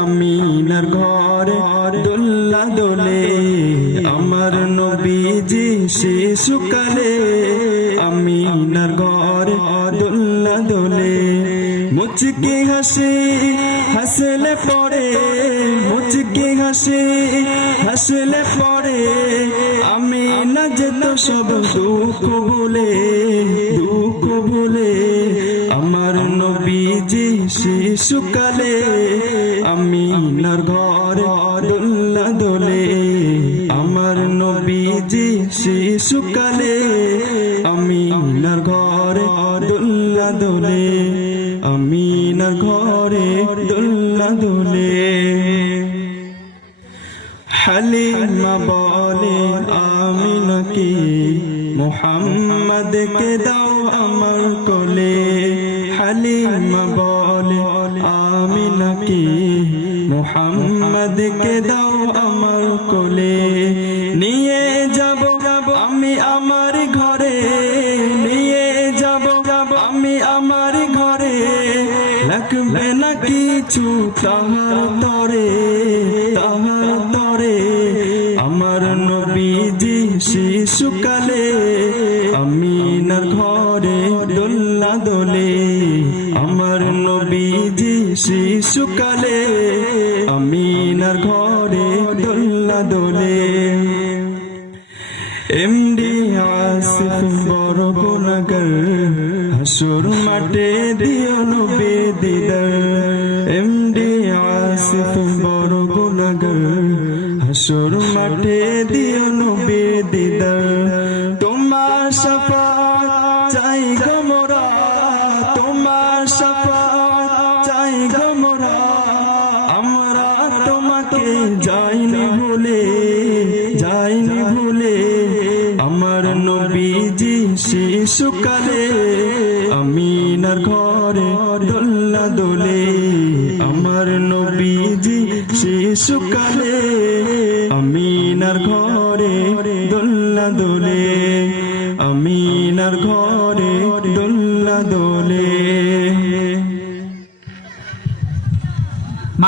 আমিনার ঘরে দোল্লা দোলে আমার নবীজি শিশুকালে আমিনার ঘরে দোল্লা দোলে মুচকি হাসি হাসলে পড়ে মুচকি হাসি হাসলে পড়ে আমিনা যেত সব দুঃখ ভুলে আমার নবীজি শিশুকালে আমিনার ঘরে দোল্লা দোলে আমার নবীজি শিশুকালে আমিনার ঘরে দোল্লা দোলে আমিনার ঘরে দোল্লা দোলে হালিমা বলে আমিনাকে মুহাম্মদকে দাও আমার কোলে হালিমা বলে আমিনাকে মুহাম্মদকে দাও আমার কোলে নিয়ে যাব আমি আমার ঘরে নিয়ে যাব আমি আমার ঘরে লাগবে না কিছু তাহার তরে আমার নবীজি শিশুকালে আমিনার ঘরে দোল্লা দোলে আমার নবীজি শিশুকালে আমিনার ঘরে দোল্লা দোলে এমডি আসিফ বড় গুনাহগার হাসর মাঠে দিও নবী দিদার এমডি আসিফ বড় গুনাহগার হাসর মাঠে দিও নবী দিদার তোমার শাফাত চাই গো মোরা তোমার শাফাত চাই গো মোরা আমরা তোমাকে যাইনি ভুলে আমার নবীজি শিশুকালে আমিনার ঘরে দোল্লা দোলে আমার নবীজি শিশুকালে